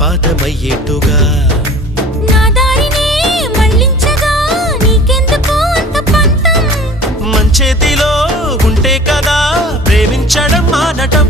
జలపాతమయ్యేట్టుగా నా దారినే మళ్ళించగా నీకెందుకు అంత పంతం మంచేతిలో ఉంటే కదా ప్రేమించడం మానటం